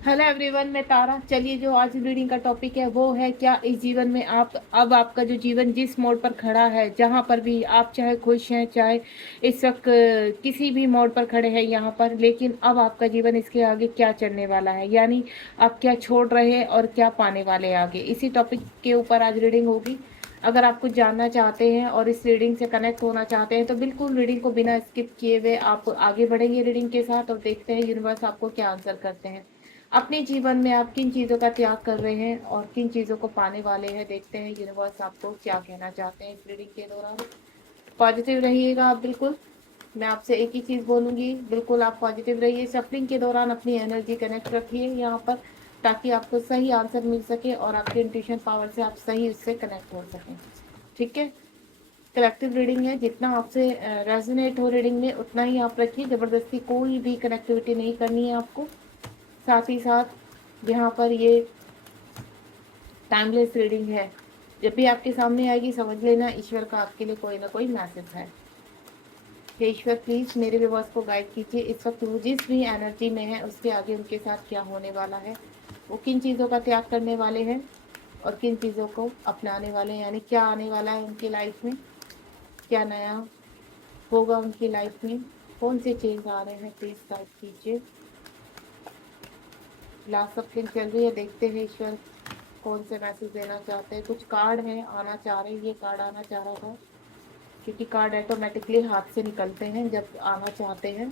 Hello everyone, मैं तारा। चलिए, जो आज रीडिंग का टॉपिक है वो है क्या इस जीवन में आप अब आपका जो जीवन जिस मोड़ पर खड़ा है, जहाँ पर भी आप चाहे खुश हैं, चाहे इस वक्त किसी भी मोड़ पर खड़े हैं यहाँ पर, लेकिन अब आपका जीवन इसके आगे क्या चलने वाला है, यानी आप क्या छोड़ रहे हैं और क्या पाने वाले हैं आगे, इसी टॉपिक के ऊपर आज रीडिंग होगी। अगर आप कुछ जानना चाहते हैं और इस रीडिंग से कनेक्ट होना चाहते हैं तो बिल्कुल रीडिंग को बिना स्किप किए हुए आप आगे बढ़ेंगे रीडिंग के साथ और देखते हैं यूनिवर्स आपको क्या आंसर करते हैं। अपने जीवन में आप किन चीज़ों का त्याग कर रहे हैं और किन चीज़ों को पाने वाले हैं, देखते हैं यूनिवर्स आपको क्या कहना चाहते हैं इस रीडिंग के दौरान। पॉजिटिव रहिएगा आप बिल्कुल। मैं आपसे एक ही चीज़ बोलूँगी, बिल्कुल आप पॉजिटिव रहिए। सफरिंग के दौरान अपनी एनर्जी कनेक्ट रखिए यहाँ पर, ताकि आपको सही आंसर मिल सके और आपके इंट्यूशन पावर से आप सही उससे कनेक्ट हो सकें। ठीक है, कलेक्टिव रीडिंग है, जितना आपसे रेजोनेट हो रीडिंग में उतना ही आप रखिए। ज़बरदस्ती कोई भी कनेक्टिविटी नहीं करनी है आपको। साथ ही साथ यहाँ पर ये टाइमलेस रीडिंग है, जब भी आपके सामने आएगी समझ लेना ईश्वर का आपके लिए कोई ना कोई मैसेज है। हे ईश्वर, प्लीज़ मेरे व्यूअर्स को गाइड कीजिए। इस वक्त वो जिस भी एनर्जी में है उसके आगे उनके साथ क्या होने वाला है, वो किन चीज़ों का त्याग करने वाले हैं और किन चीज़ों को अपनाने वाले हैं, यानी क्या आने वाला है उनकी लाइफ में, क्या नया होगा उनकी लाइफ में, कौन से चेंज आ रहे हैं, प्लीज़ गाइड कीजिए। लास्ट सप्लिंग चल रही है, देखते हैं ईश्वर कौन से मैसेज देना चाहते हैं। कुछ कार्ड हैं आना चाह रहे हैं, ये कार्ड आना चाह रहा था क्योंकि कार्ड ऑटोमेटिकली हाथ से निकलते हैं जब आना चाहते हैं।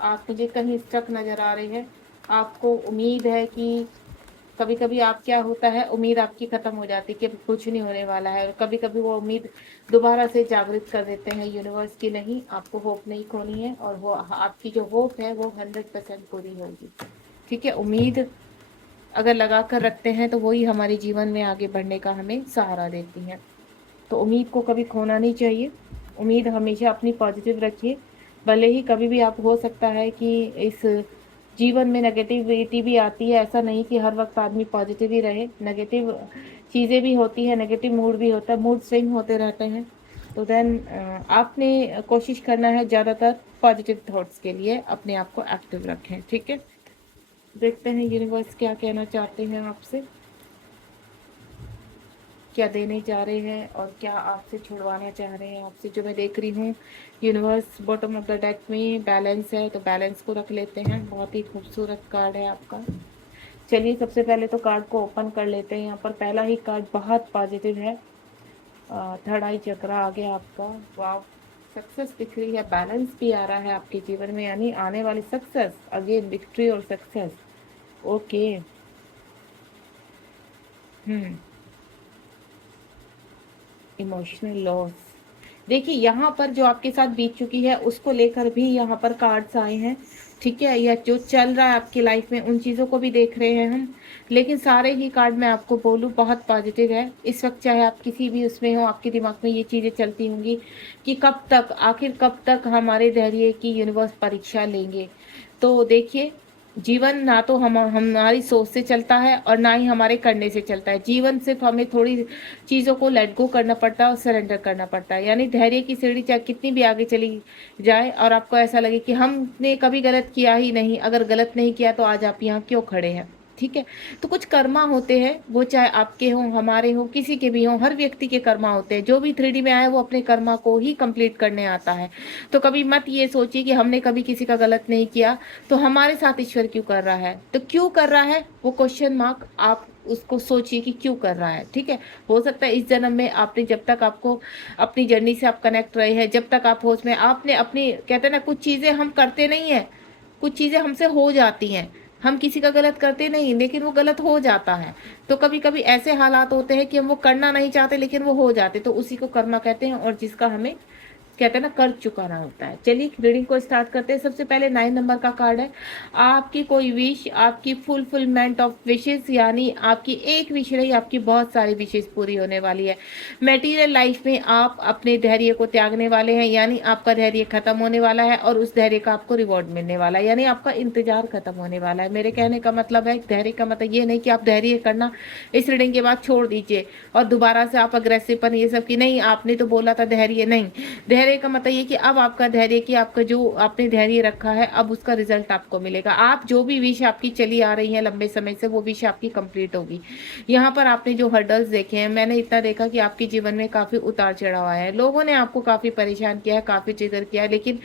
आप मुझे कहीं स्टक नज़र आ रही है, आपको उम्मीद है कि कभी कभी आप क्या होता है, उम्मीद आपकी ख़त्म हो जाती है कि कुछ नहीं होने वाला है, और कभी कभी वो उम्मीद दोबारा से जागृत कर देते हैं यूनिवर्स की, नहीं आपको होप नहीं खोनी है और वो आपकी जो होप है वो 100% पूरी होगी। ठीक है, उम्मीद अगर लगा कर रखते हैं तो वही हमारे जीवन में आगे बढ़ने का हमें सहारा देती हैं। तो उम्मीद को कभी खोना नहीं चाहिए, उम्मीद हमेशा अपनी पॉजिटिव रखिए। भले ही कभी भी आप हो सकता है कि इस जीवन में नेगेटिविटी भी आती है, ऐसा नहीं कि हर वक्त आदमी पॉजिटिव ही रहे, नेगेटिव चीज़ें भी होती हैं, नेगेटिव मूड भी होता है, मूड स्विंग होते रहते हैं। तो देन आपने कोशिश करना है ज़्यादातर पॉजिटिव थॉट्स के लिए अपने आप को एक्टिव रखें। ठीक है, देखते हैं यूनिवर्स क्या कहना चाहते हैं आपसे, क्या देने जा रहे हैं और क्या आपसे छुड़वाना चाह रहे हैं आपसे। जो मैं देख रही हूँ universe bottom of the deck में बैलेंस है, तो बैलेंस को रख लेते हैं। बहुत ही खूबसूरत कार्ड है आपका। चलिए, सबसे पहले तो कार्ड को ओपन कर लेते हैं। यहाँ पर पहला ही कार्ड बहुत पॉजिटिव है, थर्ड आई चक्र आ गया आपका। वाह, सक्सेस दिख रही है, बैलेंस भी आ रहा है आपके जीवन में, यानी आने वाली सक्सेस, अगेन विक्ट्री और सक्सेस। Okay, emotional loss. देखिए, यहाँ पर जो आपके साथ बीत चुकी है उसको लेकर भी यहाँ पर कार्ड्स आए हैं। ठीक है, या जो चल रहा है आपकी लाइफ में उन चीज़ों को भी देख रहे हैं हम, लेकिन सारे ही कार्ड मैं आपको बोलूँ बहुत पॉजिटिव है इस वक्त। चाहे आप किसी भी उसमें हो, आपके दिमाग में ये चीज़ें चलती होंगी कि कब तक, आखिर कब तक हमारे धैर्य की यूनिवर्स परीक्षा लेंगे। तो देखिए, जीवन ना तो हम हमारी सोच से चलता है और ना ही हमारे करने से चलता है। जीवन सिर्फ हमें थोड़ी चीज़ों को लेट गो करना पड़ता है और सरेंडर करना पड़ता है, यानी धैर्य की सीढ़ी चाहे कितनी भी आगे चली जाए और आपको ऐसा लगे कि हमने कभी गलत किया ही नहीं, अगर गलत नहीं किया तो आज आप यहाँ क्यों खड़े हैं। ठीक है, तो कुछ कर्मा होते हैं, वो चाहे आपके हों, हमारे हों, किसी के भी हों, हर व्यक्ति के कर्मा होते हैं। जो भी 3D में आया वो अपने कर्मा को ही कंप्लीट करने आता है। तो कभी मत ये सोचिए कि हमने कभी किसी का गलत नहीं किया तो हमारे साथ ईश्वर क्यों कर रहा है। तो क्यों कर रहा है वो क्वेश्चन मार्क आप उसको सोचिए कि क्यों कर रहा है। ठीक है, हो सकता है इस जन्म में आपने, जब तक आपको अपनी जर्नी से आप कनेक्ट रहे हैं, जब तक आप होश में, आपने अपनी, कहते हैं ना, कुछ चीज़ें हम करते नहीं हैं, कुछ चीज़ें हमसे हो जाती हैं। हम किसी का गलत करते नहीं, लेकिन वो गलत हो जाता है। तो कभी कभी ऐसे हालात होते हैं कि हम वो करना नहीं चाहते लेकिन वो हो जाते, तो उसी को कर्मा कहते हैं और जिसका हमें, कहते हैं ना, कर चुकाना होता है। चलिए रीडिंग को स्टार्ट करते हैं। सबसे पहले 9 नंबर का कार्ड है, आपकी कोई विश, आपकी फुलफिलमेंट ऑफ विशेस, यानी आपकी एक विश रही, आपकी बहुत सारी विशेष पूरी होने वाली है। मटेरियल लाइफ में आप अपने धैर्य को त्यागने वाले हैं, यानी आपका धैर्य खत्म होने वाला है और उस धैर्य का आपको रिवॉर्ड मिलने वाला है, यानी आपका इंतजार खत्म होने वाला है। मेरे कहने का मतलब है, धैर्य का मतलब ये नहीं कि आप धैर्य करना इस रीडिंग के बाद छोड़ दीजिए और दोबारा से आप अग्रेसिव पर ये सब कि नहीं आपने तो बोला था धैर्य, नहीं, धैर्य का मतलब ये कि अब आपका धैर्य, कि आपका जो आपने धैर्य रखा है, अब उसका रिजल्ट आपको मिलेगा। आप जो भी विश आपकी चली आ रही है लंबे समय से, वो विश आपकी कंप्लीट होगी। यहाँ पर आपने जो हर्डल्स देखे हैं, मैंने इतना देखा कि आपके जीवन में काफ़ी उतार चढ़ाव आया है। लोगों ने आपको काफ़ी परेशान किया है, काफ़ी ट्रिगर किया है, लेकिन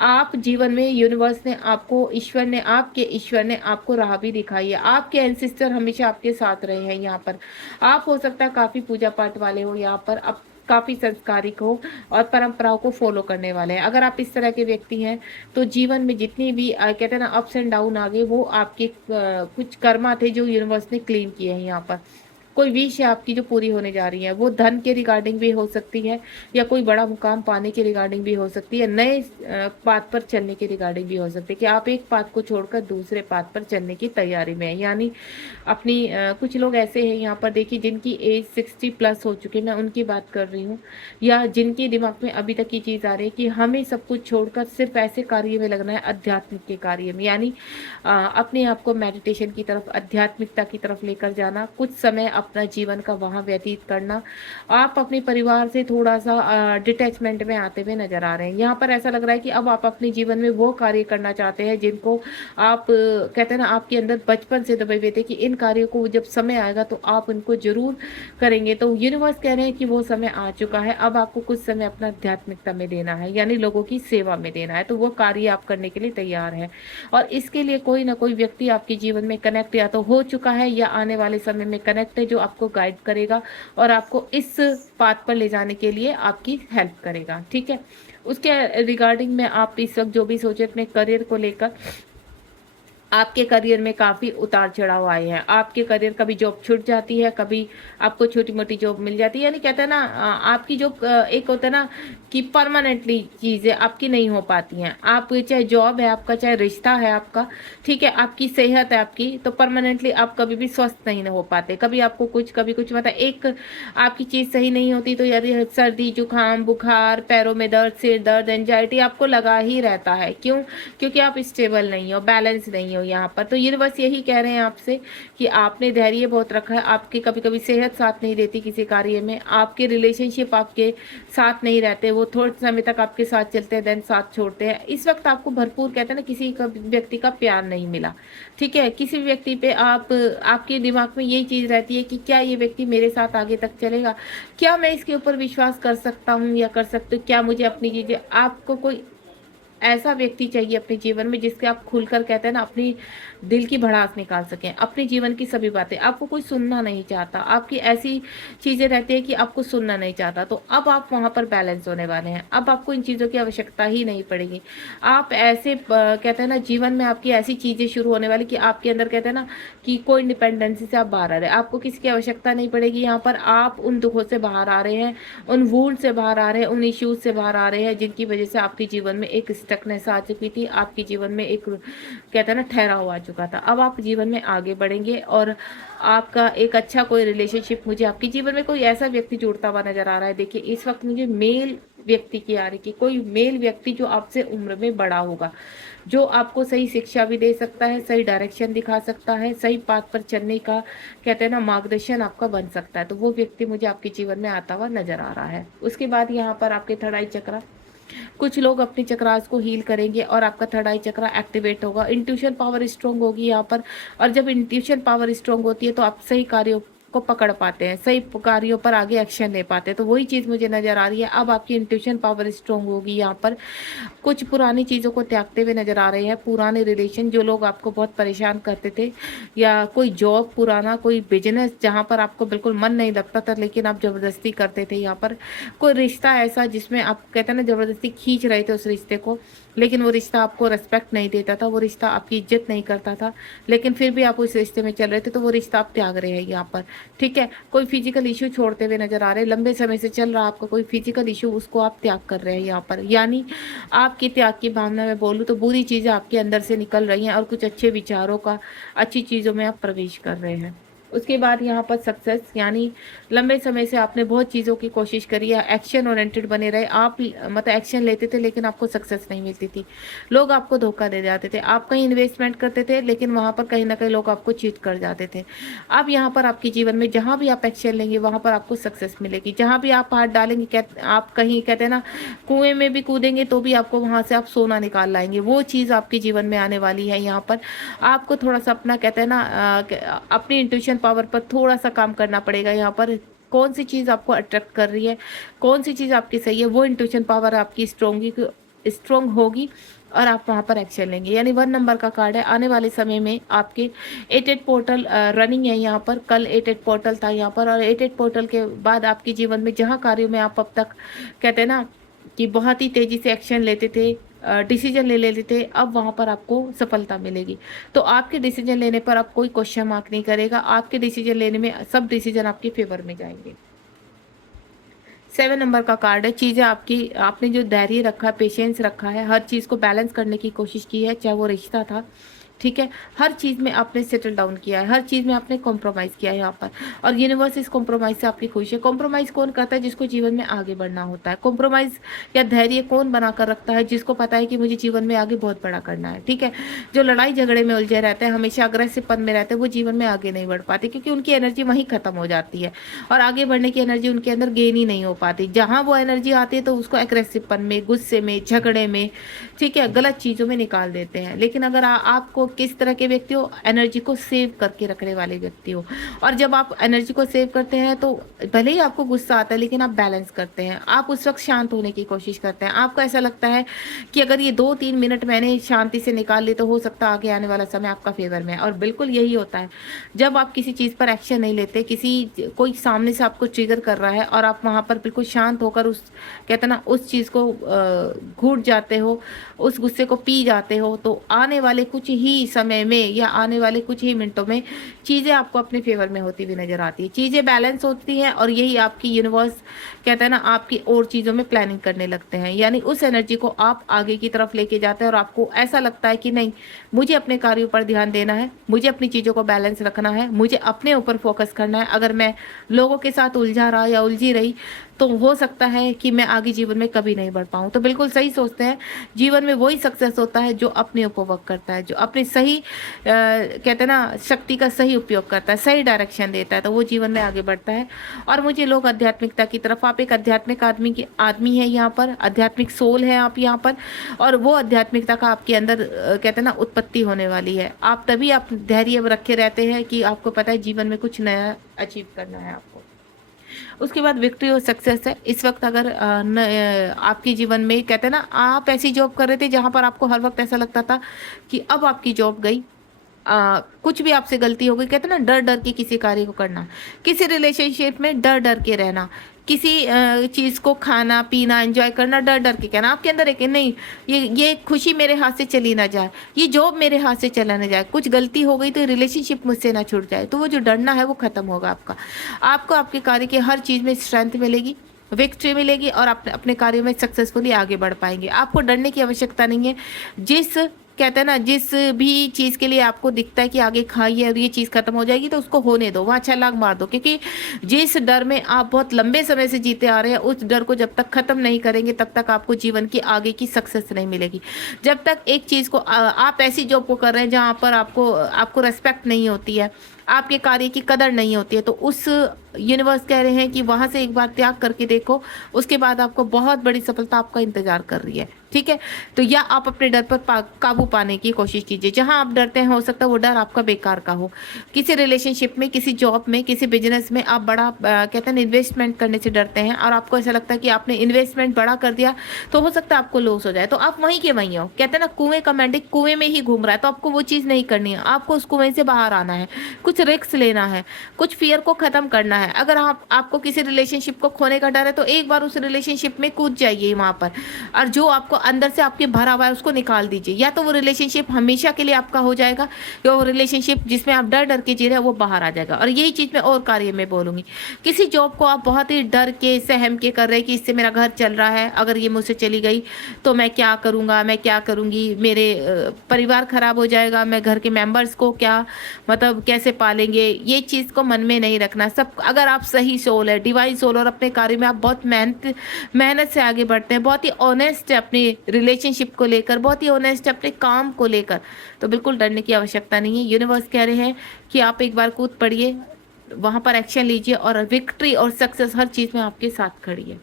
आप जीवन में यूनिवर्स ने आपको, ईश्वर ने आपको राह भी दिखाई है। आपके एंसेस्टर हमेशा आपके साथ रहे हैं यहाँ पर। आप हो सकता है काफ़ी पूजा पाठ वाले हो यहाँ पर, अब काफ़ी संस्कारिक हो और परंपराओं को फॉलो करने वाले हैं। अगर आप इस तरह के व्यक्ति हैं, तो जीवन में जितनी भी कहते हैं ना अप्स एंड डाउन आ गए, वो आपके कुछ कर्मा थे जो यूनिवर्स ने क्लीन किए हैं यहाँ पर। कोई विश है आपकी जो पूरी होने जा रही है, वो धन के रिगार्डिंग भी हो सकती है, या कोई बड़ा मुकाम पाने के रिगार्डिंग भी हो सकती है, नए पाथ पर चलने के रिगार्डिंग भी हो सकती है, कि आप एक पाथ को छोड़कर दूसरे पाथ पर चलने की तैयारी में है। यानी अपनी कुछ लोग ऐसे हैं यहाँ पर देखिए, जिनकी एज 60+ हो चुकी है, मैं उनकी बात कर रही हूँ, या जिनके दिमाग में अभी तक ये चीज़ आ रही है कि हमें सब कुछ छोड़कर सिर्फ ऐसे कार्य में लगना है, आध्यात्मिक के कार्य में, यानी अपने आप को मेडिटेशन की तरफ, आध्यात्मिकता की तरफ लेकर जाना, कुछ समय अपना जीवन का वहाँ व्यतीत करना। आप अपने परिवार से थोड़ा सा डिटैचमेंट में आते हुए नजर आ रहे हैं। यहाँ पर ऐसा लग रहा है कि अब आप अपने जीवन में वो कार्य करना चाहते हैं जिनको आप कहते हैं ना आपके अंदर बचपन से दबे हुए थे, कि इन कार्यों को जब समय आएगा तो आप उनको जरूर करेंगे। तो यूनिवर्स कह रहे हैं कि वो समय आ चुका है, अब आपको कुछ समय अपना आध्यात्मिकता में देना है, यानी लोगों की सेवा में देना है। तो वो कार्य आप करने के लिए तैयार है, और इसके लिए कोई ना कोई व्यक्ति आपके जीवन में कनेक्ट या तो हो चुका है या आने वाले समय में कनेक्ट है, जो आपको गाइड करेगा और आपको इस पाथ पर ले जाने के लिए आपकी हेल्प करेगा। ठीक है, उसके रिगार्डिंग में आप इस वक्त जो भी सोचे अपने करियर को लेकर, आपके करियर में काफ़ी उतार चढ़ाव आए हैं। आपके करियर, कभी जॉब छूट जाती है, कभी आपको छोटी मोटी जॉब मिल जाती है, यानी कहते हैं ना आपकी जो एक होता है ना कि परमानेंटली चीज़ें आपकी नहीं हो पाती हैं। आप चाहे जॉब है आपका, चाहे रिश्ता है आपका, ठीक है, आपकी सेहत है आपकी, तो परमानेंटली आप कभी भी स्वस्थ नहीं हो पाते। कभी आपको कुछ, कभी कुछ, मतलब एक आपकी चीज़ सही नहीं होती तो यदि सर्दी, जुकाम, बुखार, पैरों में दर्द, सिर दर्द, एंजाइटी आपको लगा ही रहता है। क्यों? क्योंकि आप स्टेबल नहीं हो, बैलेंस नहीं हो यहाँ पर। तो यूनिवर्स यही कह रहे हैं आपसे कि आपने धैर्य बहुत रखा है, आपकी कभी कभी सेहत साथ नहीं देती किसी कार्य में, आपके रिलेशनशिप आपके साथ नहीं रहते, वो थोड़े समय तक आपके साथ चलते हैं, देन साथ छोड़ते हैं। इस वक्त आपको भरपूर कहते हैं ना किसी का व्यक्ति का प्यार नहीं मिला, ठीक है, किसी भी व्यक्ति पे आपके दिमाग में यही चीज रहती है कि क्या ये व्यक्ति मेरे साथ आगे तक चलेगा, क्या मैं इसके ऊपर विश्वास कर सकता हूँ या कर सकती हूँ, क्या मुझे अपनी चीजें, आपको कोई ऐसा व्यक्ति चाहिए अपने जीवन में जिसके आप खुलकर कहते हैं ना अपनी दिल की भड़ास निकाल सकें, अपने जीवन की सभी बातें। आपको कोई सुनना नहीं चाहता, आपकी ऐसी चीजें रहती है कि आपको सुनना नहीं चाहता। तो अब आप वहां पर बैलेंस होने वाले हैं, अब आपको इन चीजों की आवश्यकता ही नहीं पड़ेगी। आप ऐसे कहते हैं ना जीवन में आपकी ऐसी चीजें शुरू होने वाली कि आपके अंदर कहते हैं ना कि कोई इंडिपेंडेंसी से आप बाहर आ रहे हैं, आपको किसी की आवश्यकता नहीं पड़ेगी। यहाँ पर आप उन दुखों से बाहर आ रहे हैं, उन वूंड से बाहर आ रहे हैं, उन इश्यूज से बाहर आ रहे हैं जिनकी वजह से आपके जीवन में एक स्टकनेस आ चुकी थी, आपके जीवन में एक कहते हैं ना ठहराव आ चुका था। अब आप जीवन में आगे बढ़ेंगे और आपका एक अच्छा कोई रिलेशनशिप, मुझे आपके जीवन में कोई ऐसा व्यक्ति जुड़ता हुआ नजर आ रहा है। देखिए इस वक्त मुझे मेल व्यक्ति की आ रही है, कोई मेल व्यक्ति जो आपसे उम्र में बड़ा होगा, जो आपको सही शिक्षा भी दे सकता है, सही डायरेक्शन दिखा सकता है, सही पाथ पर चलने का कहते हैं ना मार्गदर्शन आपका बन सकता है। तो वो व्यक्ति मुझे आपके जीवन में आता हुआ नजर आ रहा है। उसके बाद यहाँ पर आपके थर्ड आई चक्र, कुछ लोग अपने चक्रास को हील करेंगे और आपका थर्ड आई चक्र एक्टिवेट होगा, इंट्यूशन पावर स्ट्रॉन्ग होगी यहाँ पर। और जब इंट्यूशन पावर स्ट्रॉन्ग होती है तो आप सही कार्यों को पकड़ पाते हैं, सही कार्यों पर आगे एक्शन ले पाते हैं। तो वही चीज़ मुझे नजर आ रही है, अब आपकी इंट्यूशन पावर स्ट्रॉन्ग होगी यहाँ पर। कुछ पुरानी चीज़ों को त्यागते हुए नजर आ रहे हैं, पुराने रिलेशन, जो लोग आपको बहुत परेशान करते थे, या कोई जॉब पुराना, कोई बिजनेस जहाँ पर आपको बिल्कुल मन नहीं लगता था लेकिन आप जबरदस्ती करते थे, यहाँ पर कोई रिश्ता ऐसा जिसमें आप कहते हैं ना जबरदस्ती खींच रहे थे उस रिश्ते को, लेकिन वो रिश्ता आपको रेस्पेक्ट नहीं देता था, वो रिश्ता आपकी इज्जत नहीं करता था, लेकिन फिर भी आप उस रिश्ते में चल रहे थे, तो वो रिश्ता आप त्याग रहे हैं यहाँ पर। ठीक है, कोई फिजिकल इशू छोड़ते हुए नजर आ रहे हैं, लंबे समय से चल रहा आपका कोई फिजिकल इशू, उसको आप त्याग कर रहे हैं यहाँ पर। यानी आपकी त्याग की भावना में बोलूँ तो बुरी चीज़ें आपके अंदर से निकल रही हैं और कुछ अच्छे विचारों का, अच्छी चीज़ों में आप प्रवेश कर रहे हैं। उसके बाद यहाँ पर सक्सेस, यानी लंबे समय से आपने बहुत चीज़ों की कोशिश करी है, एक्शन ओरिएंटेड बने रहे आप, मतलब एक्शन लेते थे लेकिन आपको सक्सेस नहीं मिलती थी, लोग आपको धोखा दे जाते थे, आप कहीं इन्वेस्टमेंट करते थे लेकिन वहाँ पर कहीं ना कहीं लोग आपको चीट कर जाते थे। अब यहाँ पर आपके जीवन में जहाँ भी आप एक्शन लेंगे वहाँ पर आपको सक्सेस मिलेगी, जहाँ भी आप हाथ डालेंगे, आप कहीं कहते हैं ना कुएं में भी कूदेंगे तो भी आपको वहाँ से आप सोना निकाल लाएंगे, वो चीज़ आपके जीवन में आने वाली है। यहाँ पर आपको थोड़ा सा अपना कहते हैं ना अपनी इंट्यूशन पावर पर थोड़ा सा काम करना पड़ेगा। यहाँ पर कौन सी चीज़ आपको अट्रैक्ट कर रही है, कौन सी चीज़ आपकी सही है, वो इंट्यूशन पावर आपकी स्ट्रोंग होगी और आप वहाँ पर एक्शन लेंगे। यानी 1 नंबर का कार्ड है। आने वाले समय में आपके 88 पोर्टल रनिंग है यहाँ पर, कल 88 पोर्टल था यहाँ पर, और 88 पोर्टल के बाद आपके जीवन में जहाँ कार्यों में आप अब तक कहते हैं ना कि बहुत ही तेज़ी से एक्शन लेते थे, डिसीजन ले लेते थे, अब वहाँ पर आपको सफलता मिलेगी। तो आपके डिसीजन लेने पर अब कोई क्वेश्चन मार्क नहीं करेगा, आपके डिसीजन लेने में सब डिसीजन आपके फेवर में जाएंगे। 7 नंबर का कार्ड है। चीज़ें आपकी, आपने जो धैर्य रखा, पेशेंस रखा है, हर चीज़ को बैलेंस करने की कोशिश की है, चाहे वो रिश्ता था, ठीक है, हर चीज़ में आपने सेटल डाउन किया है, हर चीज़ में आपने कॉम्प्रोमाइज़ किया है यहाँ पर, और यूनिवर्स इस कॉम्प्रोमाइज़ से आपकी खुश है। कॉम्प्रोमाइज़ कौन करता है? जिसको जीवन में आगे बढ़ना होता है। कॉम्प्रोमाइज़ या धैर्य कौन बना कर रखता है? जिसको पता है कि मुझे जीवन में आगे बहुत बड़ा करना है, ठीक है। जो लड़ाई झगड़े में उलझे रहते हैं, हमेशा अग्रेसिवपन में रहते हैं, वो जीवन में आगे नहीं बढ़ पाते, क्योंकि उनकी एनर्जी वहीं खत्म हो जाती है और आगे बढ़ने की एनर्जी उनके अंदर गेन ही नहीं हो पाती। जहाँ वो एनर्जी आती है तो उसको एग्रेसिवपन में, गुस्से में, झगड़े में, ठीक है, गलत चीज़ों में निकाल देते हैं। लेकिन अगर आपको किस तरह के व्यक्ति हो, एनर्जी को सेव करके रखने वाले व्यक्ति हो, और जब आप एनर्जी को सेव करते हैं तो भले ही आपको गुस्सा आता है लेकिन आप बैलेंस करते हैं, आप उस वक्त शांत होने की कोशिश करते हैं। आपको ऐसा लगता है कि अगर ये 2-3 मिनट मैंने शांति से निकाल ली तो हो सकता है आगे आने वाला समय आपका फेवर में है, और बिल्कुल यही होता है। जब आप किसी चीज़ पर एक्शन नहीं लेते, कोई सामने से आपको ट्रिगर कर रहा है और आप वहाँ पर बिल्कुल शांत होकर उस कहते ना उस चीज़ को घूट जाते हो, उस गुस्से को पी जाते हो, तो आने वाले कुछ ही समय में या आने वाले कुछ ही मिनटों में चीज़ें आपको अपने फेवर में होती हुई नजर आती है, चीज़ें बैलेंस होती हैं, और यही आपकी यूनिवर्स कहता है ना आपकी और चीज़ों में प्लानिंग करने लगते हैं। यानी उस एनर्जी को आप आगे की तरफ लेके जाते हैं और आपको ऐसा लगता है कि नहीं, मुझे अपने कार्यों पर ध्यान देना है, मुझे अपनी चीज़ों को बैलेंस रखना है, मुझे अपने ऊपर फोकस करना है। अगर मैं लोगों के साथ उलझा रहा या उलझी रही तो हो सकता है कि मैं आगे जीवन में कभी नहीं बढ़ पाऊँ। तो बिल्कुल सही सोचते हैं, जीवन में वही सक्सेस होता है जो अपने ऊपर वर्क करता है, जो अपने सही कहते हैं ना शक्ति का सही उपयोग करता है, सही डायरेक्शन देता है, तो वो जीवन में आगे बढ़ता है। और मुझे लोग आध्यात्मिकता की तरफ, आप एक आध्यात्मिक आदमी है यहाँ पर, आध्यात्मिक सोल है आप यहाँ पर, और वो आध्यात्मिकता का आपके अंदर कहते हैं ना उत्पत्ति होने वाली है। आप तभी आप धैर्य रखे रहते हैं कि आपको पता है जीवन में कुछ नया अचीव करना है आपको। उसके बाद विक्ट्री और सक्सेस है। इस वक्त अगर आपके जीवन में कहते हैं ना आप ऐसी जॉब कर रहे थे जहां पर आपको हर वक्त ऐसा लगता था कि अब आपकी जॉब गई, कुछ भी आपसे गलती हो गई, कहते हैं ना डर डर के किसी कार्य को करना, किसी रिलेशनशिप में डर डर के रहना, किसी चीज़ को खाना पीना एंजॉय करना डर डर के कहना, आपके अंदर एक नहीं, ये खुशी मेरे हाथ से चली ना जाए, ये जॉब मेरे हाथ से चला ना जाए, कुछ गलती हो गई तो रिलेशनशिप मुझसे ना छूट जाए, तो वो जो डरना है वो खत्म होगा आपका। आपको आपके कार्य की हर चीज़ में स्ट्रेंथ मिलेगी, विक्ट्री मिलेगी, और अपने कार्यों में सक्सेसफुली आगे बढ़ पाएंगे। आपको डरने की आवश्यकता नहीं है। कहते हैं ना जिस भी चीज़ के लिए आपको दिखता है कि आगे खाई है और ये चीज़ खत्म हो जाएगी तो उसको होने दो, वहाँ छलांग मार दो, क्योंकि जिस डर में आप बहुत लंबे समय से जीते आ रहे हैं उस डर को जब तक खत्म नहीं करेंगे तब तक आपको जीवन की आगे की सक्सेस नहीं मिलेगी। जब तक एक चीज़ को आप ऐसी जॉब को कर रहे हैं जहाँ पर आपको रेस्पेक्ट नहीं होती है, आपके कार्य की कदर नहीं होती है, तो उस यूनिवर्स कह रहे हैं कि वहाँ से एक बार त्याग करके देखो, उसके बाद आपको बहुत बड़ी सफलता आपका इंतजार कर रही है, ठीक है। तो या आप अपने डर पर काबू पाने की कोशिश कीजिए। जहां आप डरते हैं हो सकता है वो डर आपका बेकार का हो। किसी रिलेशनशिप में, किसी जॉब में, किसी बिजनेस में आप बड़ा कहते हैं इन्वेस्टमेंट करने से डरते हैं और आपको ऐसा लगता है कि आपने इन्वेस्टमेंट बड़ा कर दिया तो हो सकता है आपको लॉस हो जाए, तो आप वहीं के वहीं हो। कहते हैं ना कुएं का मेंढक कुएं में ही घूम रहा है, तो आपको वो चीज़ नहीं करनी है, आपको उस कुएं से बाहर आना है, कुछ रिस्क लेना है, कुछ फियर को खत्म करना है। अगर आपको किसी रिलेशनशिप को खोने का डर है तो एक बार उस रिलेशनशिप में कूद जाइए वहाँ पर, और जो आपको अंदर से आपके भरा हुआ है उसको निकाल दीजिए। या तो वो रिलेशनशिप हमेशा के लिए आपका हो जाएगा, या वो रिलेशनशिप जिसमें आप डर डर के जी रहे हैं वो बाहर आ जाएगा। और यही चीज़ मैं और कार्य में बोलूँगी, किसी जॉब को आप बहुत ही डर के सहम के कर रहे हैं कि इससे मेरा घर चल रहा है, अगर ये मुझसे चली गई तो मैं क्या करूँगा, मैं क्या करूँगी, मेरे परिवार खराब हो जाएगा, मैं घर के मेंबर्स को क्या मतलब कैसे पालेंगे, ये चीज़ को मन में नहीं रखना। सब अगर आप सही सोल है, डिवाइन सोल, और अपने कार्य में आप बहुत मेहनत से आगे बढ़ते हैं, बहुत ही ऑनेस्ट है अपनी रिलेशनशिप को लेकर, बहुत ही ऑनेस्ट है अपने काम को लेकर, तो बिल्कुल डरने की आवश्यकता नहीं है। यूनिवर्स कह रहे हैं कि आप एक बार कूद पड़िए, वहाँ पर एक्शन लीजिए, और विक्ट्री और सक्सेस हर चीज़ में आपके साथ खड़ी है।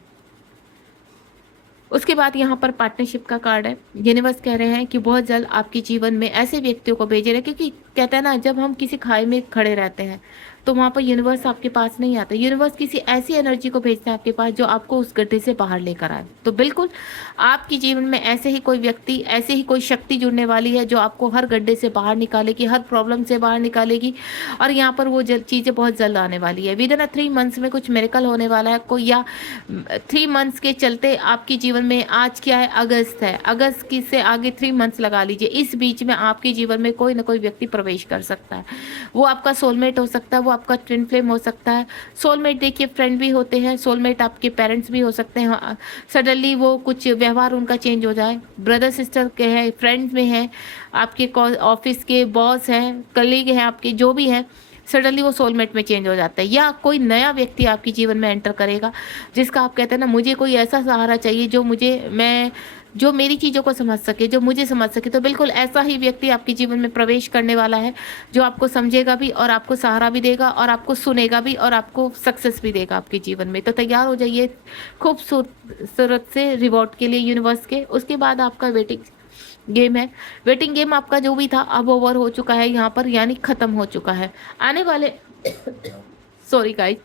उसके बाद यहाँ पर पार्टनरशिप का कार्ड है। यूनिवर्स कह रहे हैं कि बहुत जल्द आपके जीवन में ऐसे व्यक्तियों को भेजे रहे, क्योंकि कहते हैं ना, जब हम किसी खाई में खड़े रहते हैं तो वहाँ पर यूनिवर्स आपके पास नहीं आता। यूनिवर्स किसी ऐसी एनर्जी को भेजता है आपके पास जो आपको उस गड्ढे से बाहर लेकर आए। तो बिल्कुल आपके जीवन में ऐसे ही कोई व्यक्ति, ऐसे ही कोई शक्ति जुड़ने वाली है जो आपको हर गड्ढे से बाहर निकालेगी, हर प्रॉब्लम से बाहर निकालेगी। और यहाँ पर वो चीज़ें बहुत जल्द आने वाली है। विद इन 3 मंथ्स में कुछ मिरेकल होने वाला है कोई, या 3 मंथ्स के चलते आपके जीवन में, आज क्या है, अगस्त है, अगस्त की से आगे 3 मंथ्स लगा लीजिए, इस बीच में आपके जीवन में कोई ना कोई व्यक्ति प्रवेश कर सकता है। वो आपका सोलमेट हो सकता है, वो आपका ट्विन फ्लेम हो सकता है। सोलमेट देखिए फ्रेंड भी होते हैं, सोलमेट आपके पेरेंट्स भी हो सकते हैं। सडनली वो कुछ व्यवहार उनका चेंज हो जाए, ब्रदर सिस्टर के हैं, फ्रेंड्स में हैं, आपके ऑफिस के बॉस हैं, कलीग हैं आपके, जो भी हैं, सडनली वो सोलमेट में चेंज हो जाता है। या कोई नया व्यक्ति आपके जीवन में एंटर करेगा जिसका आप कहते हैं ना, मुझे कोई ऐसा सहारा चाहिए जो मेरी चीज़ों को समझ सके, जो मुझे समझ सके। तो बिल्कुल ऐसा ही व्यक्ति आपके जीवन में प्रवेश करने वाला है जो आपको समझेगा भी, और आपको सहारा भी देगा, और आपको सुनेगा भी, और आपको सक्सेस भी देगा आपके जीवन में। तो तैयार हो जाइए खूबसूरत से रिवॉर्ड के लिए यूनिवर्स के। उसके बाद आपका वेटिंग गेम है। वेटिंग गेम आपका जो भी था अब ओवर हो चुका है यहाँ पर, यानी खत्म हो चुका है। आने वाले सॉरी गाइस,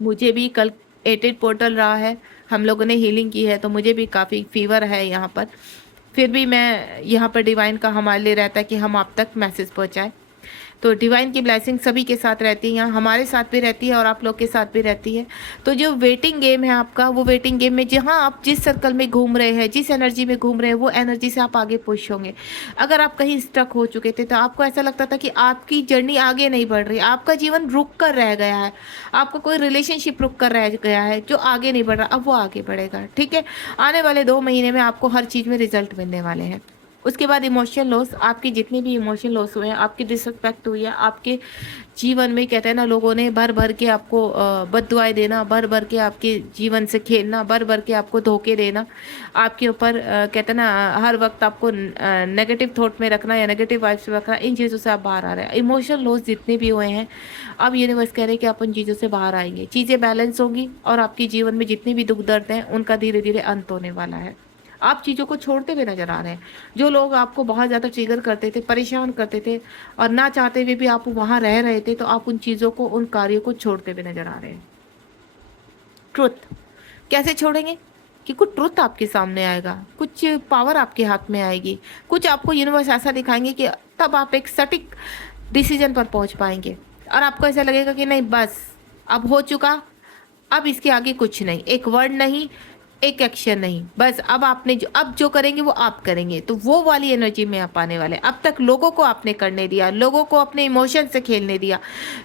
मुझे भी कल 88 पोर्टल रहा है, हम लोगों ने हीलिंग की है, तो मुझे भी काफ़ी फीवर है यहाँ पर। फिर भी मैं यहाँ पर डिवाइन का हमारे लिए रहता है कि हम आप तक मैसेज पहुँचाएं। तो डिवाइन की ब्लेसिंग सभी के साथ रहती है, यहाँ हमारे साथ भी रहती है और आप लोग के साथ भी रहती है। तो जो वेटिंग गेम है आपका, वो वेटिंग गेम में जहाँ आप जिस सर्कल में घूम रहे हैं, जिस एनर्जी में घूम रहे हैं, वो एनर्जी से आप आगे पुश होंगे। अगर आप कहीं स्टक हो चुके थे तो आपको ऐसा लगता था कि आपकी जर्नी आगे नहीं बढ़ रही, आपका जीवन रुक कर रह गया है, आपका कोई रिलेशनशिप रुक कर रह गया है जो आगे नहीं बढ़ रहा, अब वो आगे बढ़ेगा। ठीक है, आने वाले 2 महीने में आपको हर चीज़ में रिजल्ट मिलने वाले हैं। उसके बाद इमोशनल लॉस, आपके जितने भी इमोशनल लॉस हुए हैं, आपकी डिसरिस्पेक्ट हुई है, आपके जीवन में कहते हैं ना, लोगों ने भर भर के आपको बद्दुआएं देना, भर भर के आपके जीवन से खेलना, भर भर के आपको धोखे देना, आपके ऊपर कहते हैं ना हर वक्त आपको नेगेटिव थॉट में रखना या नेगेटिव वाइब्स में रखना, इन चीज़ों से आप बाहर आ रहे हैं। इमोशनल लॉस जितने भी हुए हैं, अब यूनिवर्स कह रहे हैं कि आप उन चीज़ों से बाहर आएंगे, चीज़ें बैलेंस होंगी, और आपके जीवन में जितने भी दुख दर्द हैं उनका धीरे धीरे अंत होने वाला है। आप चीज़ों को छोड़ते हुए नजर आ रहे हैं। जो लोग आपको बहुत ज़्यादा ट्रिगर करते थे, परेशान करते थे, और ना चाहते हुए भी आप वहाँ रह रहे थे, तो आप उन चीज़ों को, उन कार्यों को छोड़ते हुए नजर आ रहे हैं। ट्रुथ कैसे छोड़ेंगे? क्योंकि ट्रुथ आपके सामने आएगा, कुछ पावर आपके हाथ में आएगी, कुछ आपको यूनिवर्स ऐसा दिखाएंगे कि तब आप एक सटीक डिसीजन पर पहुंच पाएंगे, और आपको ऐसा लगेगा कि नहीं, बस अब हो चुका, अब इसके आगे कुछ नहीं, एक वर्ड नहीं, एक एक्शन नहीं, बस अब आपने जो करेंगे वो आप करेंगे। तो वो वाली एनर्जी में आप आने वाले। अब तक लोगों को आपने करने दिया, लोगों को अपने इमोशन से खेलने दिया,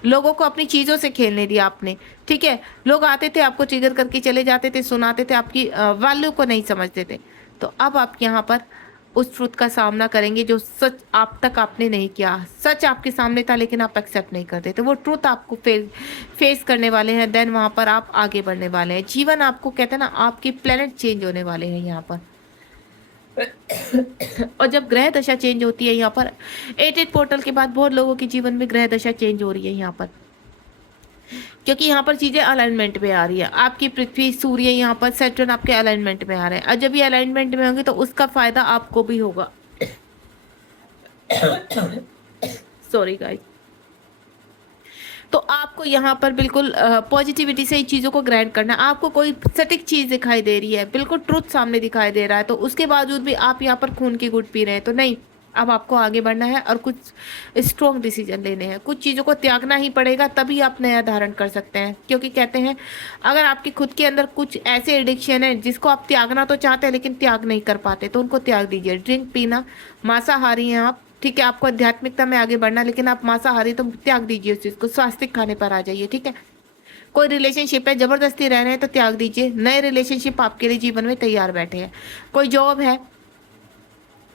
लोगों को अपनी चीज़ों से खेलने दिया आपने। ठीक है, लोग आते थे, आपको ट्रिगर करके चले जाते थे, सुनाते थे, आपकी वैल्यू को नहीं समझते थे। तो अब आप यहाँ पर उस ट्रुथ का सामना करेंगे जो सच आप तक आपने नहीं किया। सच आपके सामने था लेकिन आप एक्सेप्ट नहीं करते, तो वो ट्रुथ आपको फेस करने वाले हैं। देन वहाँ पर आप आगे बढ़ने वाले हैं। जीवन आपको कहते हैं ना, आपके प्लेनेट चेंज होने वाले हैं यहाँ पर। और जब ग्रह दशा चेंज होती है यहाँ पर 88 पोर्टल के बाद, बहुत लोगों के जीवन में ग्रह दशा चेंज हो रही है यहाँ पर, क्योंकि यहाँ पर चीज़ें अलाइनमेंट में आ रही है। आपकी पृथ्वी, सूर्य, यहाँ पर सैटर्न आपके अलाइनमेंट में आ रहे हैं, और जब ये अलाइनमेंट में होंगे तो उसका फायदा आपको भी होगा। Sorry guys. तो आपको यहाँ पर बिल्कुल पॉजिटिविटी से ही चीज़ों को ग्रैंड करना है। आपको कोई सटीक चीज़ दिखाई दे रही है, बिल्कुल ट्रुथ सामने दिखाई दे रहा है, तो उसके बावजूद भी आप यहाँ पर खून की घुट पी रहे हैं, तो नहीं, अब आपको आगे बढ़ना है और कुछ स्ट्रॉन्ग डिसीजन लेने हैं, कुछ चीज़ों को त्यागना ही पड़ेगा, तभी आप नया धारण कर सकते हैं। क्योंकि कहते हैं अगर आपके खुद के अंदर कुछ ऐसे एडिक्शन है जिसको आप त्यागना तो चाहते हैं लेकिन त्याग नहीं कर पाते, तो उनको त्याग दीजिए। ड्रिंक पीना, मांसाहारी हैं आप, ठीक है, आपको आध्यात्मिकता में आगे बढ़ना, लेकिन आप मांसाहारी तो त्याग दीजिए उस चीज़ को, स्वास्थ्य खाने पर आ जाइए, ठीक है। कोई रिलेशनशिप है, जबरदस्ती रह रहे हैं तो त्याग दीजिए, नए रिलेशनशिप आपके लिए जीवन में तैयार बैठे हैं। कोई जॉब है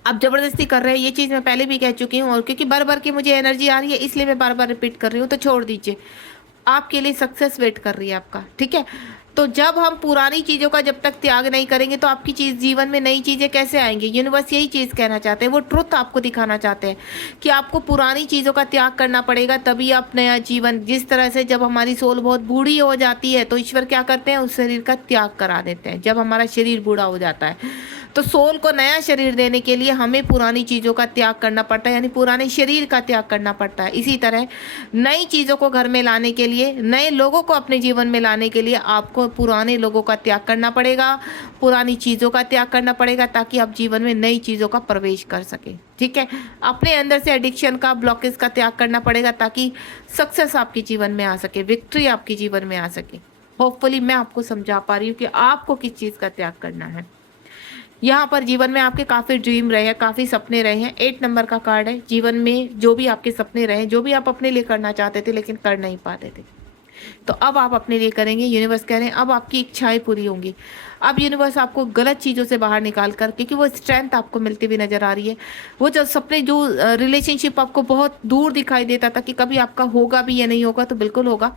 आप जबरदस्ती कर रहे हैं, ये चीज़ मैं पहले भी कह चुकी हूँ, और क्योंकि बार बार की मुझे एनर्जी आ रही है इसलिए मैं बार बार रिपीट कर रही हूँ, तो छोड़ दीजिए। आपके लिए सक्सेस वेट कर रही है आपका, ठीक है। तो जब हम पुरानी चीज़ों का जब तक त्याग नहीं करेंगे तो आपकी चीज़ जीवन में नई चीज़ें कैसे आएंगी। यूनिवर्स यही चीज़ कहना चाहते हैं, वो ट्रुथ आपको दिखाना चाहते हैं कि आपको पुरानी चीज़ों का त्याग करना पड़ेगा, तभी आप नया जीवन, जिस तरह से जब हमारी सोल बहुत बूढ़ी हो जाती है तो ईश्वर क्या करते हैं, उस शरीर का त्याग करा देते हैं। जब हमारा शरीर बूढ़ा हो जाता है तो सोल को नया शरीर देने के लिए हमें पुरानी चीज़ों का त्याग करना पड़ता है, यानी पुराने शरीर का त्याग करना पड़ता है। इसी तरह नई चीज़ों को घर में लाने के लिए, नए लोगों को अपने जीवन में लाने के लिए आपको पुराने लोगों का त्याग करना पड़ेगा, पुरानी चीज़ों का त्याग करना पड़ेगा, ताकि आप जीवन में नई चीज़ों का प्रवेश कर सके, ठीक है। अपने अंदर से एडिक्शन का, ब्लॉकेज का त्याग करना पड़ेगा, ताकि सक्सेस आपके जीवन में आ सके, विक्ट्री आपके जीवन में आ सके। होपफुली मैं आपको समझा पा रही हूँ कि आपको किस चीज़ का त्याग करना है। यहाँ पर जीवन में आपके काफ़ी ड्रीम रहे हैं, काफ़ी सपने रहे हैं। 8 नंबर का कार्ड है। जीवन में जो भी आपके सपने रहे, जो भी आप अपने लिए करना चाहते थे लेकिन कर नहीं पाते थे, तो अब आप अपने लिए करेंगे। यूनिवर्स कह रहे हैं अब आपकी इच्छाएं पूरी होंगी। अब यूनिवर्स आपको गलत चीज़ों से बाहर निकाल कर, क्योंकि वो स्ट्रेंथ आपको मिलती हुई नजर आ रही है। वो जो सपने, जो रिलेशनशिप आपको बहुत दूर दिखाई देता था कि कभी आपका होगा भी या नहीं होगा, तो बिल्कुल होगा,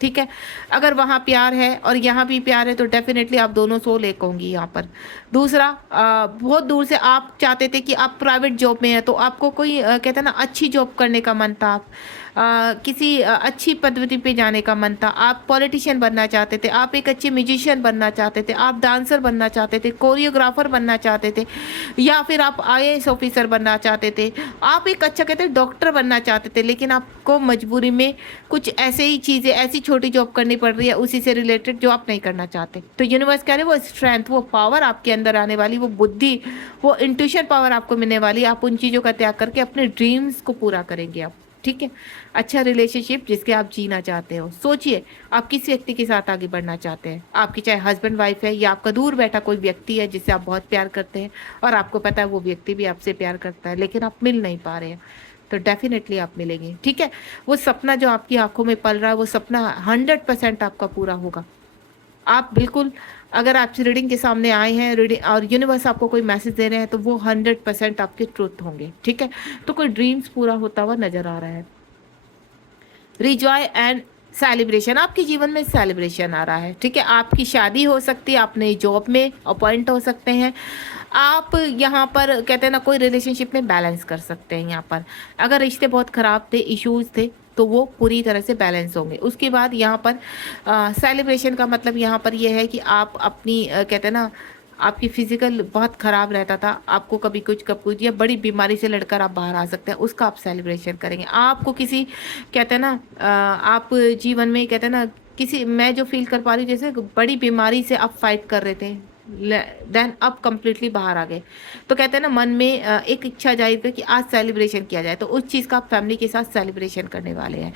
ठीक है। अगर वहाँ प्यार है और यहाँ भी प्यार है तो डेफिनेटली आप दोनों सोल एक होंगी यहाँ पर। दूसरा, बहुत दूर से आप चाहते थे कि आप प्राइवेट जॉब में हैं, तो आपको कोई कहते हैं ना अच्छी जॉब करने का मन था, किसी अच्छी पदवी पे जाने का मन था, आप पॉलिटिशियन बनना चाहते थे, आप एक अच्छे म्यूजिशियन बनना चाहते थे, आप डांसर बनना चाहते थे, कोरियोग्राफर बनना चाहते थे, या फिर आप आईएएस ऑफिसर बनना चाहते थे, आप एक अच्छा कहते हैं डॉक्टर बनना चाहते थे, लेकिन आपको मजबूरी में कुछ ऐसे ही चीज़ें, ऐसी छोटी जॉब करनी पड़ रही है उसी से रिलेटेड जो आप नहीं करना चाहते। तो यूनिवर्स कह रहे वो स्ट्रेंथ, वो पावर आपके अंदर आने वाली, वो बुद्धि, वो इंट्यूशन पावर आपको मिलने वाली। आप उन चीज़ों का त्याग करके अपने ड्रीम्स को पूरा करेंगे आप, ठीक है। अच्छा रिलेशनशिप जिसके आप जीना चाहते हो। सोचिए आप किस व्यक्ति के साथ आगे बढ़ना चाहते हैं। आपकी चाहे हस्बैंड वाइफ है, या आपका दूर बैठा कोई व्यक्ति है जिससे आप बहुत प्यार करते हैं और आपको पता है वो व्यक्ति भी आपसे प्यार करता है, लेकिन आप मिल नहीं पा रहे हैं, तो डेफिनेटली आप मिलेंगे, ठीक है। वो सपना जो आपकी आंखों में पल रहा है, वो सपना 100% आपका पूरा होगा। आप बिल्कुल, अगर आप रीडिंग के सामने आए हैं, रीडिंग और यूनिवर्स आपको कोई मैसेज दे रहे हैं, तो वो 100% आपके ट्रूथ होंगे, ठीक है। तो कोई ड्रीम्स पूरा होता हुआ नजर आ रहा है। रिजॉय एंड सेलिब्रेशन, आपके जीवन में सेलिब्रेशन आ रहा है, ठीक है। आपकी शादी हो सकती है, आप नई जॉब में अपॉइंट हो सकते हैं, आप यहाँ पर कहते हैं ना कोई रिलेशनशिप में बैलेंस कर सकते हैं। यहाँ पर अगर रिश्ते बहुत ख़राब थे, इश्यूज थे, तो वो पूरी तरह से बैलेंस होंगे। उसके बाद यहाँ पर सेलिब्रेशन का मतलब यहाँ पर ये है कि आप अपनी कहते हैं ना, आपकी फिजिकल बहुत ख़राब रहता था, आपको कभी कुछ या बड़ी बीमारी से लड़कर आप बाहर आ सकते हैं, उसका आप सेलिब्रेशन करेंगे। आपको किसी कहते हैं ना आप जीवन में कहते हैं ना किसी, मैं जो फील कर पा रही हूँ जैसे बड़ी बीमारी से आप फाइट कर रहे थे, देन अब कंप्लीटली बाहर आ गए, तो कहते हैं ना मन में एक इच्छा जाहिर कर कि आज सेलिब्रेशन किया जाए, तो उस चीज़ का आप फैमिली के साथ सेलिब्रेशन करने वाले हैं।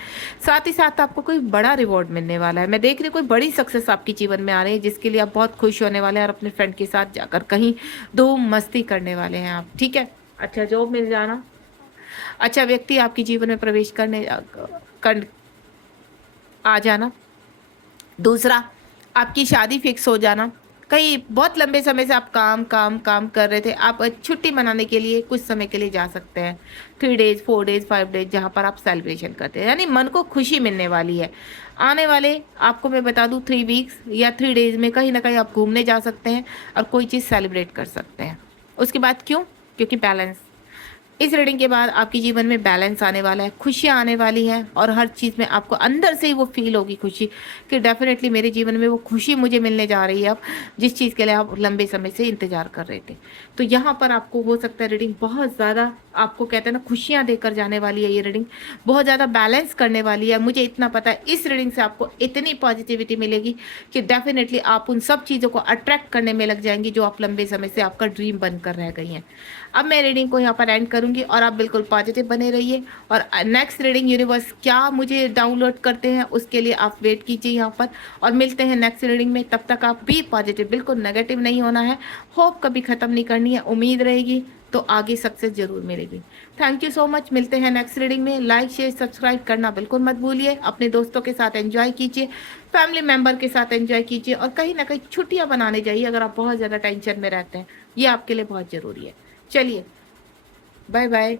साथ ही साथ आपको कोई बड़ा रिवॉर्ड मिलने वाला है। मैं देख रही हूँ कोई बड़ी सक्सेस आपके जीवन में आ रही है, जिसके लिए आप बहुत खुश होने वाले हैं और अपने फ्रेंड के साथ जाकर कहीं धूम मस्ती करने वाले हैं आप, ठीक है। अच्छा जॉब मिल जाना, अच्छा व्यक्ति आपके जीवन में प्रवेश कर आ जाना। दूसरा, आपकी शादी फिक्स हो जाना। कहीं बहुत लंबे समय से आप काम काम काम कर रहे थे, आप छुट्टी मनाने के लिए कुछ समय के लिए जा सकते हैं, 3 डेज 4 डेज 5 डेज, जहाँ पर आप सेलिब्रेशन करते हैं, यानी मन को खुशी मिलने वाली है। आने वाले आपको मैं बता दूँ 3 वीक्स या 3 डेज में कहीं ना कहीं आप घूमने जा सकते हैं और कोई चीज़ सेलिब्रेट कर सकते हैं। उसके बाद क्यों? क्योंकि बैलेंस, इस रीडिंग के बाद आपके जीवन में बैलेंस आने वाला है, खुशियाँ आने वाली हैं, और हर चीज़ में आपको अंदर से ही वो फील होगी खुशी कि डेफिनेटली मेरे जीवन में वो खुशी मुझे मिलने जा रही है अब, जिस चीज़ के लिए आप लंबे समय से इंतजार कर रहे थे। तो यहाँ पर आपको हो सकता है रीडिंग बहुत ज़्यादा आपको कहते हैं ना खुशियाँ देकर जाने वाली है। ये रीडिंग बहुत ज़्यादा बैलेंस करने वाली है, मुझे इतना पता है। इस रीडिंग से आपको इतनी पॉजिटिविटी मिलेगी कि डेफिनेटली आप उन सब चीज़ों को अट्रैक्ट करने में लग जाएंगी जो आप लंबे समय से आपका ड्रीम बनकर रह गई हैं। अब मैं रीडिंग को यहाँ पर एंड करूँ। करूंगी और आप बिल्कुल पॉजिटिव बने रहिए। और नेक्स्ट रीडिंग यूनिवर्स क्या मुझे डाउनलोड करते हैं उसके लिए आप वेट कीजिए यहाँ पर, और मिलते हैं नेक्स्ट रीडिंग में। तब तक आप भी पॉजिटिव, बिल्कुल नेगेटिव नहीं होना है, होप कभी ख़त्म नहीं करनी है, उम्मीद रहेगी तो आगे सक्सेस जरूर मिलेगी। थैंक यू सो मच, मिलते हैं नेक्स्ट रीडिंग में। लाइक शेयर सब्सक्राइब करना बिल्कुल मत भूलिए, अपने दोस्तों के साथ एंजॉय कीजिए, फैमिली मेंबर के साथ एंजॉय कीजिए, और कहीं ना कहीं छुट्टियां बनाने जाइए अगर आप बहुत ज़्यादा टेंशन में रहते हैं, ये आपके लिए बहुत ज़रूरी है। चलिए, बाय बाय।